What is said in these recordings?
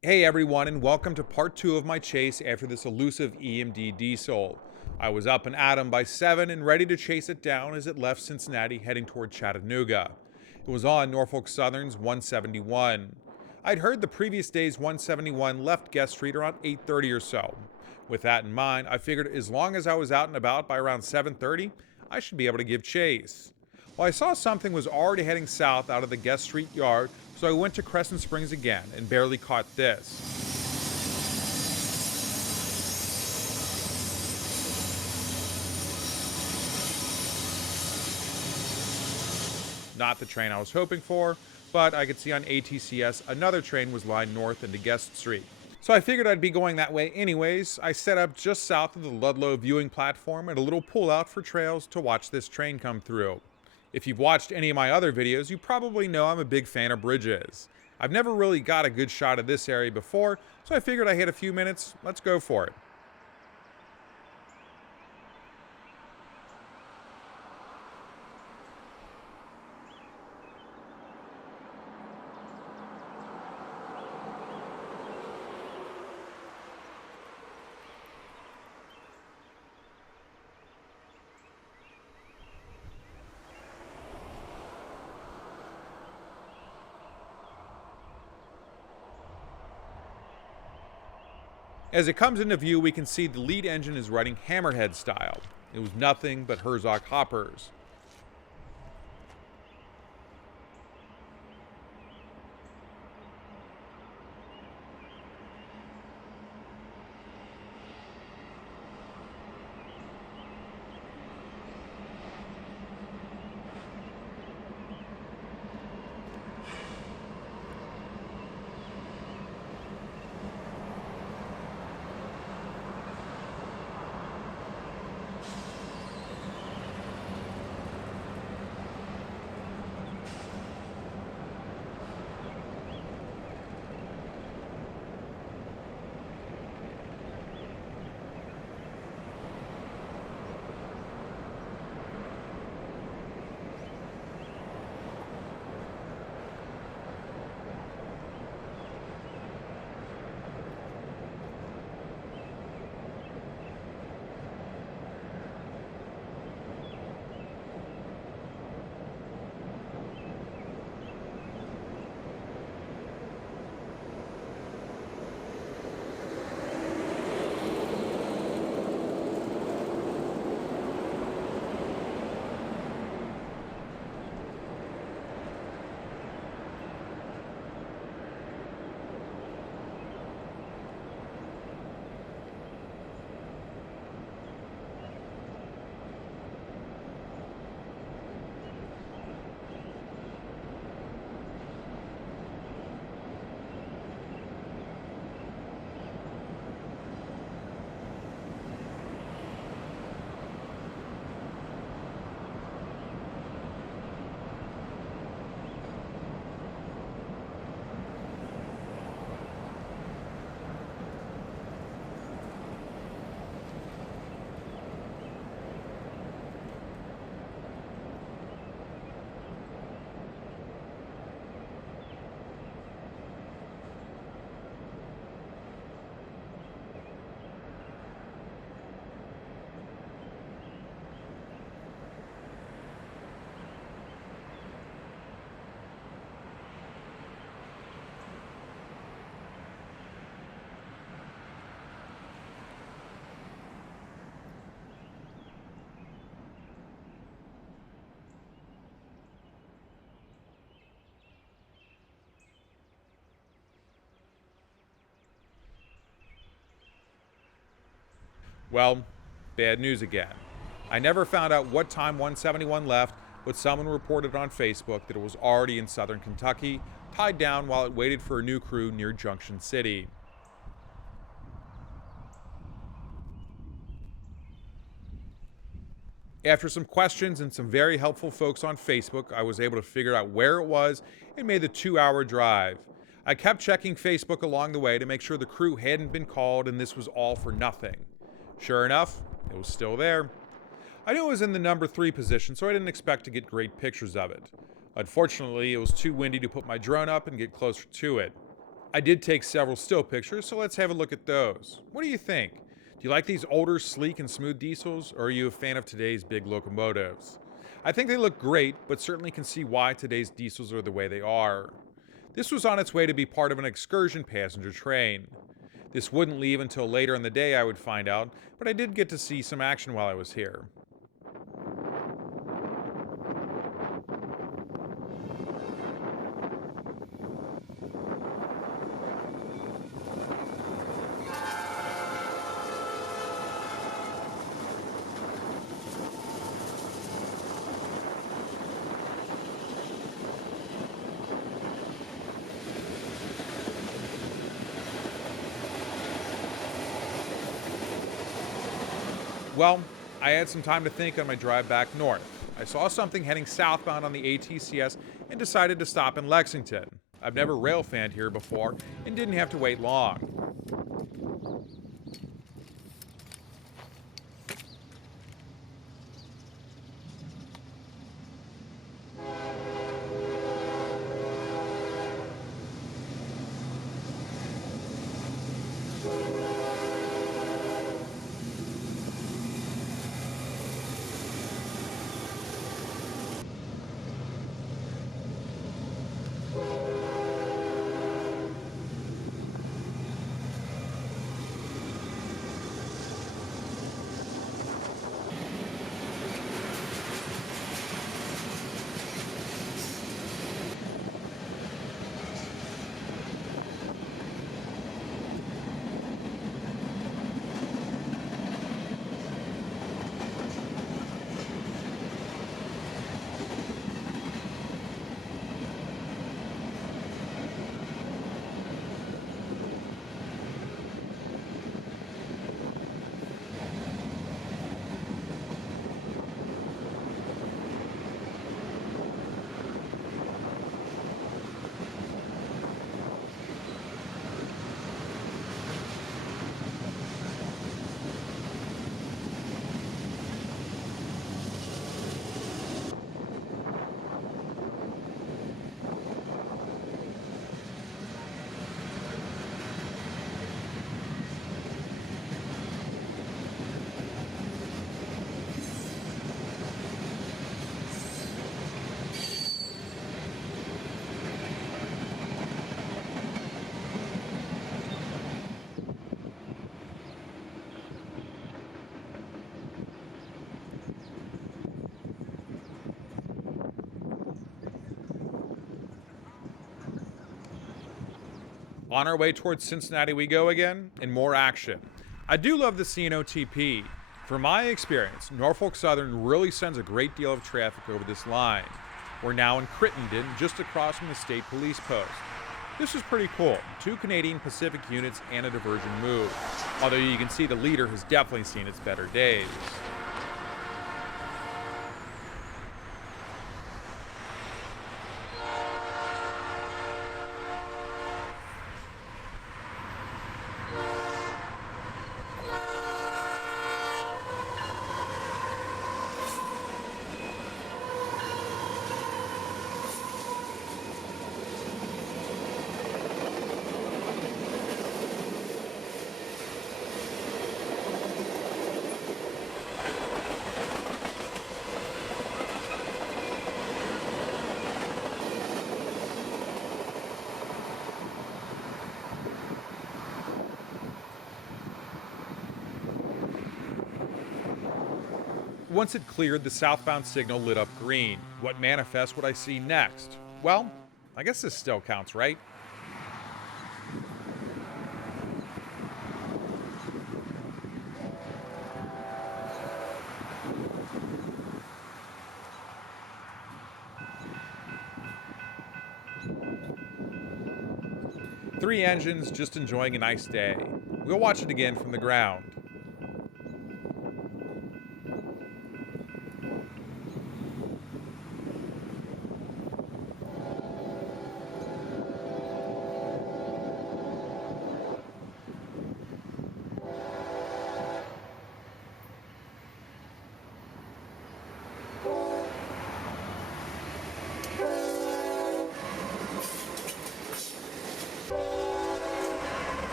Hey everyone, and welcome to part 2 of my chase after this elusive EMD diesel. I was up and at 'em by 7 and ready to chase it down as it left Cincinnati heading toward Chattanooga. It was on Norfolk Southern's 171. I'd heard the previous day's 171 left Guest Street around 8:30 or so. With that in mind, I figured as long as I was out and about by around 7:30, I should be able to give chase. Well, I saw something was already heading south out of the Guest Street yard, so I went to Crescent Springs again and barely caught this. Not the train I was hoping for, but I could see on ATCS another train was lined north into Guest Street. So I figured I'd be going that way anyways. I set up just south of the Ludlow viewing platform at a little pullout for trails to watch this train come through. If you've watched any of my other videos, you probably know I'm a big fan of bridges. I've never really got a good shot of this area before, so I figured I had a few minutes. Let's go for it. As it comes into view, we can see the lead engine is running hammerhead style. It was nothing but Herzog hoppers. Well, bad news again. I never found out what time 171 left, but someone reported on Facebook that it was already in southern Kentucky, tied down while it waited for a new crew near Junction City. After some questions and some very helpful folks on Facebook, I was able to figure out where it was and made the 2 hour drive. I kept checking Facebook along the way to make sure the crew hadn't been called and this was all for nothing. Sure enough, it was still there. I knew it was in the number 3 position, so I didn't expect to get great pictures of it. Unfortunately, it was too windy to put my drone up and get closer to it. I did take several still pictures, so let's have a look at those. What do you think? Do you like these older, sleek, and smooth diesels, or are you a fan of today's big locomotives? I think they look great, but certainly can see why today's diesels are the way they are. This was on its way to be part of an excursion passenger train. This wouldn't leave until later in the day, I would find out, but I did get to see some action while I was here. Well, I had some time to think on my drive back north. I saw something heading southbound on the ATCS and decided to stop in Lexington. I've never railfanned here before and didn't have to wait long. On our way towards Cincinnati we go again, and more action. I do love the CNOTP. From my experience, Norfolk Southern really sends a great deal of traffic over this line. We're now in Crittenden, just across from the state police post. This is pretty cool. 2 Canadian Pacific units and a diversion move. Although you can see the leader has definitely seen its better days. Once it cleared, the southbound signal lit up green. What manifest would I see next? Well, I guess this still counts, right? Three engines, just enjoying a nice day. We'll watch it again from the ground.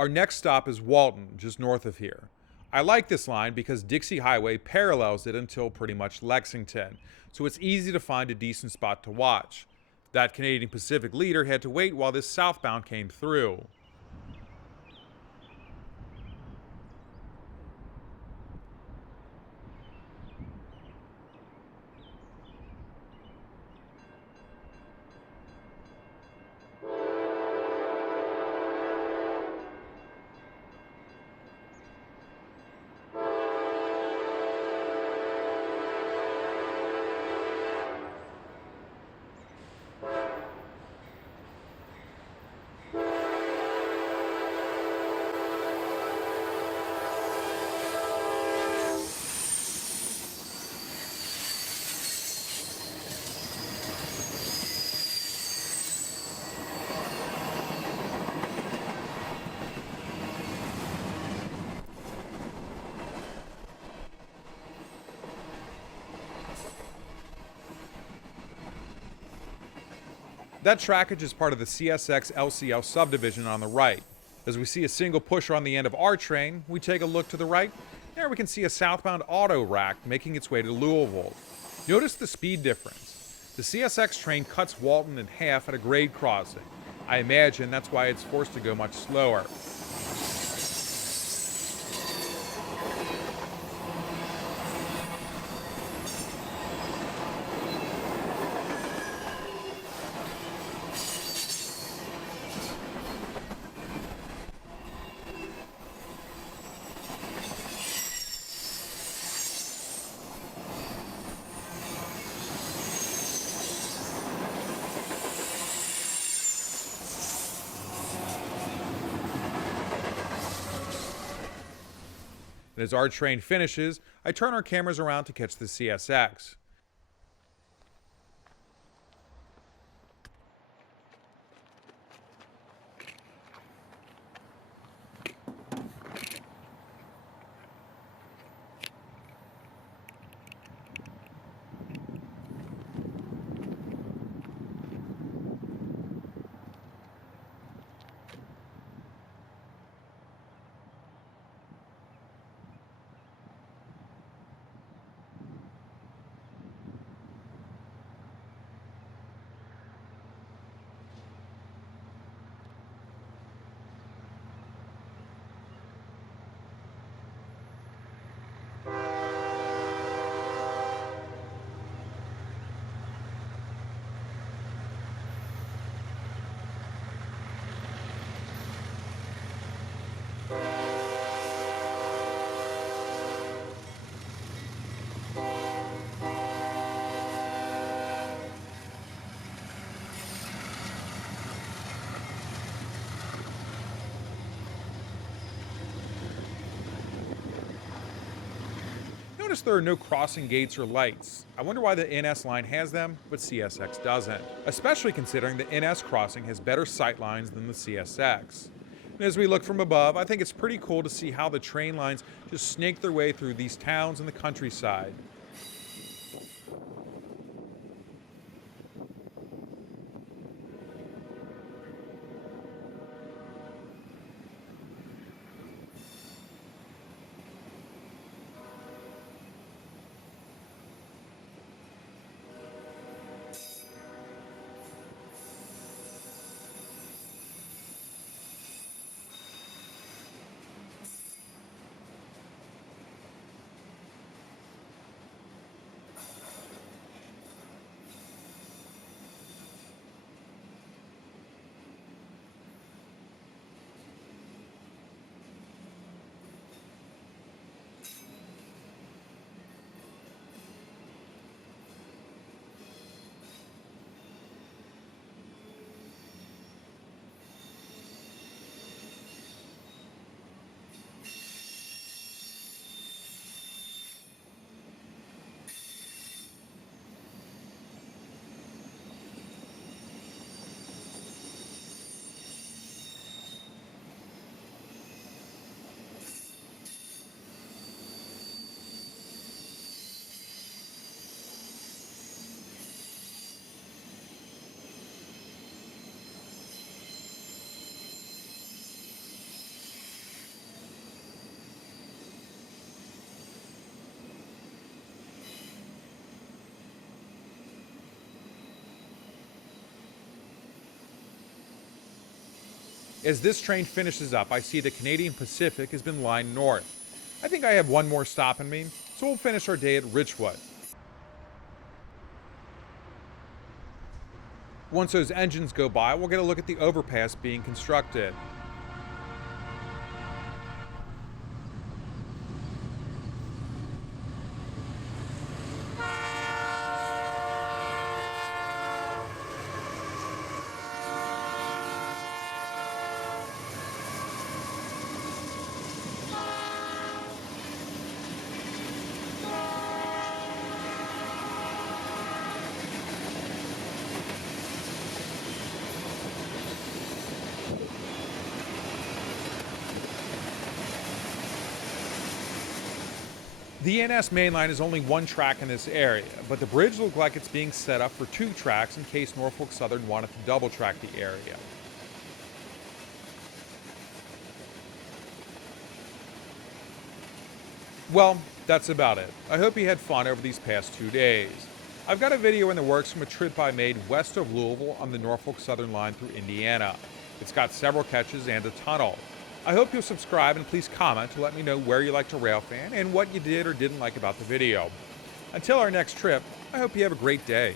Our next stop is Walton, just north of here. I like this line because Dixie Highway parallels it until pretty much Lexington, so it's easy to find a decent spot to watch. That Canadian Pacific leader had to wait while this southbound came through. That trackage is part of the CSX LCL subdivision on the right. As we see a single pusher on the end of our train, we take a look to the right. There we can see a southbound auto rack making its way to Louisville. Notice the speed difference. The CSX train cuts Walton in half at a grade crossing. I imagine that's why it's forced to go much slower. And as our train finishes, I turn our cameras around to catch the CSX. Notice there are no crossing gates or lights. I wonder why the NS line has them, but CSX doesn't. Especially considering the NS crossing has better sight lines than the CSX. And as we look from above, I think it's pretty cool to see how the train lines just snake their way through these towns and the countryside. As this train finishes up, I see the Canadian Pacific has been lined north. I think I have one more stop in me, so we'll finish our day at Richwood. Once those engines go by, we'll get a look at the overpass being constructed. The NS mainline is only one track in this area, but the bridge looks like it's being set up for two tracks in case Norfolk Southern wanted to double track the area. Well, that's about it. I hope you had fun over these past 2 days. I've got a video in the works from a trip I made west of Louisville on the Norfolk Southern line through Indiana. It's got several catches and a tunnel. I hope you'll subscribe and please comment to let me know where you like to railfan and what you did or didn't like about the video. Until our next trip, I hope you have a great day.